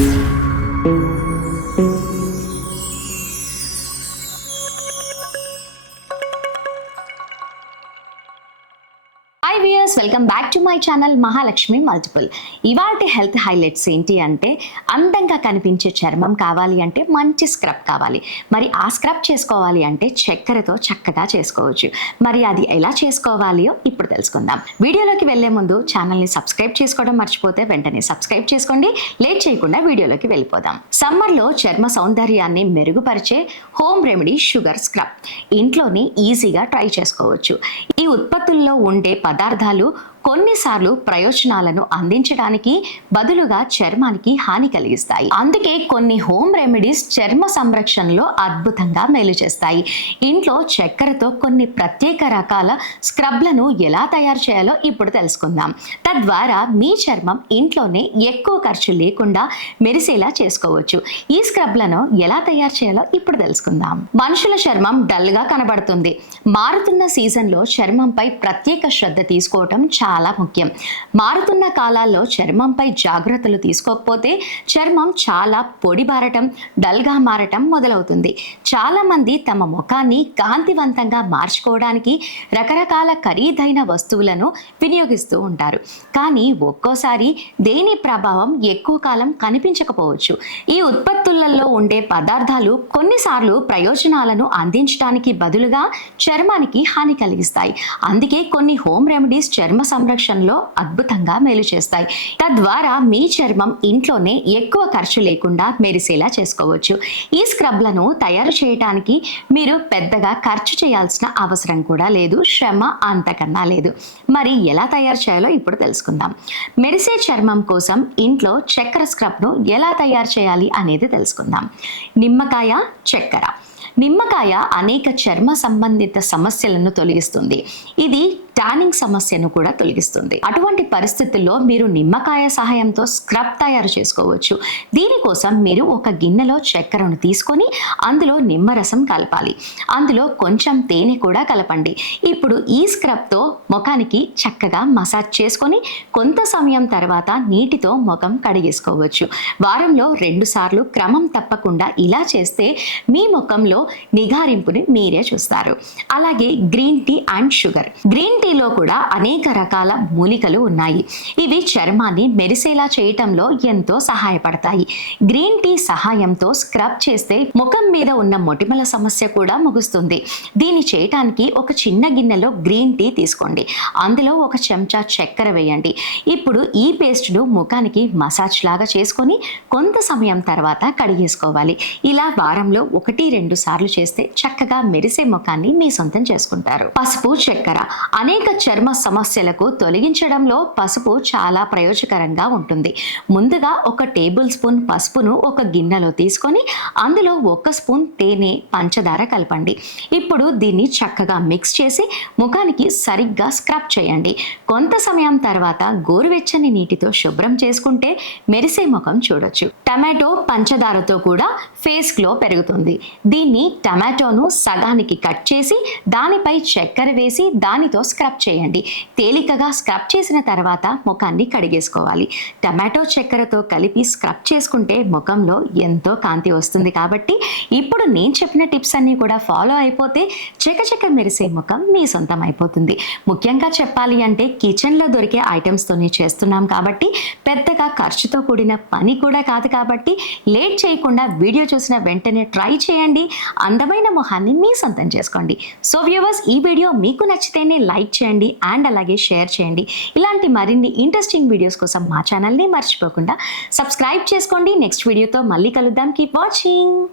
Hi viewers, welcome back to my channel Mahalakshmi multiple. ఇవాల్టి health highlights ఏంటి అంటే, అందంగా కనిపించే చర్మం కావాలి అంటే మంచి స్క్రబ్ కావాలి. మరి ఆ స్క్రబ్ చేసుకోవాలి అంటే చక్కెరతో చక్కగా చేసుకోవచ్చు. మరి అది ఎలా చేసుకోవాలో ఇప్పుడు తెలుసుకుందాం. వీడియోలోకి వెళ్లే ముందు ఛానల్ని సబ్స్క్రైబ్ చేసుకోవడం మర్చిపోతే వెంటనే సబ్స్క్రైబ్ చేసుకోండి. లేట్ చేయకుండా వీడియోలోకి వెళ్ళిపోదాం. సమ్మర్లో చర్మ సౌందర్యాన్ని మెరుగుపరిచే హోమ్ రెమెడీ షుగర్ స్క్రబ్ ఇంట్లోనే ఈజీగా ట్రై చేసుకోవచ్చు. ఈ ఉత్పత్తుల్లో ఉండే పదార్థాలు కొన్నిసార్లు ప్రయోజనాలను అందించడానికి బదులుగా చర్మానికి హాని కలిగిస్తాయి. అందుకే కొన్ని హోమ్ రెమెడీస్ చర్మ సంరక్షణలో అద్భుతంగా మేలు చేస్తాయి. ఇంట్లో చక్కెరతో కొన్ని ప్రత్యేక రకాల స్క్రబ్లను ఎలా తయారు చేయాలో ఇప్పుడు తెలుసుకుందాం. తద్వారా మీ చర్మం ఇంట్లోనే ఎక్కువ ఖర్చు లేకుండా మెరిసేలా చేసుకోవచ్చు. ఈ స్క్రబ్లను ఎలా తయారు చేయాలో ఇప్పుడు తెలుసుకుందాం. మనుషుల చర్మం డల్ గా కనబడుతుంది. మారుతున్న సీజన్లో చర్మంపై ప్రత్యేక శ్రద్ధ తీసుకోవటం చాలా ముఖ్యం. మారుతున్న కాలాల్లో చర్మంపై జాగ్రత్తలు తీసుకోకపోతే చర్మం చాలా పొడిబారటం, డల్గా మారటం మొదలవుతుంది. చాలా మంది తమ ముఖాన్ని కాంతివంతంగా మార్చుకోవడానికి రకరకాల ఖరీదైన వస్తువులను వినియోగిస్తూ ఉంటారు. కానీ ఒక్కోసారి దేని ప్రభావం ఎక్కువ కాలం కనిపించకపోవచ్చు. ఈ ఉత్పత్తులలో ఉండే పదార్థాలు కొన్నిసార్లు ప్రయోజనాలను అందించడానికి బదులుగా చర్మానికి హాని కలిగిస్తాయి. అందుకే కొన్ని హోమ్ రెమెడీస్ చర్మ సంరక్షణలో అద్భుతంగా మేలు చేస్తాయి. తద్వారా మీ చర్మం ఇంట్లోనే ఎక్కువ ఖర్చు లేకుండా మెరిసేలా చేసుకోవచ్చు. ఈ స్క్రబ్లను తయారు చేయడానికి మీరు పెద్దగా ఖర్చు చేయాల్సిన అవసరం కూడా లేదు, శ్రమ అంతకన్నా లేదు. మరి ఎలా తయారు చేయాలో ఇప్పుడు తెలుసుకుందాం. మెరిసే చర్మం కోసం ఇంట్లో చక్కెర స్క్రబ్ను ఎలా తయారు చేయాలి అనేది తెలుసుకుందాం. నిమ్మకాయ, చక్కెర. నిమ్మకాయ అనేక చర్మ సంబంధిత సమస్యలను తొలగిస్తుంది. ఇది టానింగ్ సమస్యను కూడా తొలగిస్తుంది. అటువంటి పరిస్థితుల్లో మీరు నిమ్మకాయ సహాయంతో స్క్రబ్ తయారు చేసుకోవచ్చు. దీనికోసం మీరు ఒక గిన్నెలో చక్కెరను తీసుకొని అందులో నిమ్మరసం కలపాలి. అందులో కొంచెం తేనె కూడా కలపండి. ఇప్పుడు ఈ స్క్రబ్తో ముఖానికి చక్కగా మసాజ్ చేసుకొని కొంత సమయం తర్వాత నీటితో ముఖం కడిగేసుకోవచ్చు. వారంలో 2 సార్లు క్రమం తప్పకుండా ఇలా చేస్తే మీ ముఖంలో నిగారింపుని మీరే చూస్తారు. అలాగే green tea and sugar. Green టీలో కూడా అనేక రకాల మూలికలు ఉన్నాయి. ఇవి చర్మాన్ని మెరిసేలా చేయటంలో ఎంతో సహాయపడతాయి. గ్రీన్ టీ సహాయంతో స్క్రబ్ చేస్తే ముఖం మీద ఉన్న మొటిమల సమస్య కూడా ముగుస్తుంది. దీన్ని చేయటానికి ఒక చిన్న గిన్నెలో గ్రీన్ టీ తీసుకోండి. అందులో 1 చెంచా చక్కెర వేయండి. ఇప్పుడు ఈ పేస్ట్ను ముఖానికి మసాజ్ లాగా చేసుకొని కొంత సమయం తర్వాత కడిగేసుకోవాలి. ఇలా వారంలో 1-2 సార్లు చేస్తే చక్కగా మెరిసే ముఖాన్ని మీ సొంతం చేసుకుంటారు. పసుపు, చక్కెర. అనేక చర్మ సమస్యలకు తొలగించడంలో పసుపు చాలా ప్రయోజకరంగా ఉంటుంది. ముందుగా 1 టేబుల్ స్పూన్ పసుపును ఒక గిన్నెలో తీసుకొని అందులో 1 స్పూన్ తేనె, పంచదార కలపండి. ఇప్పుడు దీన్ని చక్కగా మిక్స్ చేసి ముఖానికి సరిగ్గా స్క్రబ్ చేయండి. కొంత సమయం తర్వాత గోరువెచ్చని నీటితో శుభ్రం చేసుకుంటే మెరిసే ముఖం చూడొచ్చు. టమాటో, పంచదారతో కూడా ఫేస్ గ్లో పెరుగుతుంది. దీన్ని టమాటోను సగానికి కట్ చేసి దానిపై చక్కెర వేసి దానితో స్క్రబ్ చేయండి. తేలికగా స్క్రబ్ చేసిన తర్వాత ముఖాన్ని కడిగేసుకోవాలి. టమాటో చక్కెరతో కలిపి స్క్రబ్ చేసుకుంటే ముఖంలో ఎంతో కాంతి వస్తుంది. కాబట్టి ఇప్పుడు నేను చెప్పిన టిప్స్ అన్ని కూడా ఫాలో అయిపోతే చకచక మెరిసే ముఖం మీ సొంతం అయిపోతుంది. ముఖ్యంగా చెప్పాలి అంటే కిచెన్లో దొరికే ఐటమ్స్తోనే చేస్తున్నాం కాబట్టి పెద్దగా ఖర్చుతో కూడిన పని కూడా కాదు. కాబట్టి లేట్ చేయకుండా వీడియో చూసిన వెంటనే ట్రై చేయండి. అందమైన ముఖాన్ని మీ సొంతం చేసుకోండి. సో వ్యూవర్స్, ఈ వీడియో మీకు నచ్చితేనే లైక్ చేయండి అండ్ అలాగే షేర్ చేయండి. ఇలాంటి మరిన్ని ఇంట్రెస్టింగ్ వీడియోస్ కోసం మా ఛానల్ని మర్చిపోకుండా సబ్స్క్రైబ్ చేసుకోండి. నెక్స్ట్ వీడియోతో మళ్ళీ కలుద్దాం. Keep watching.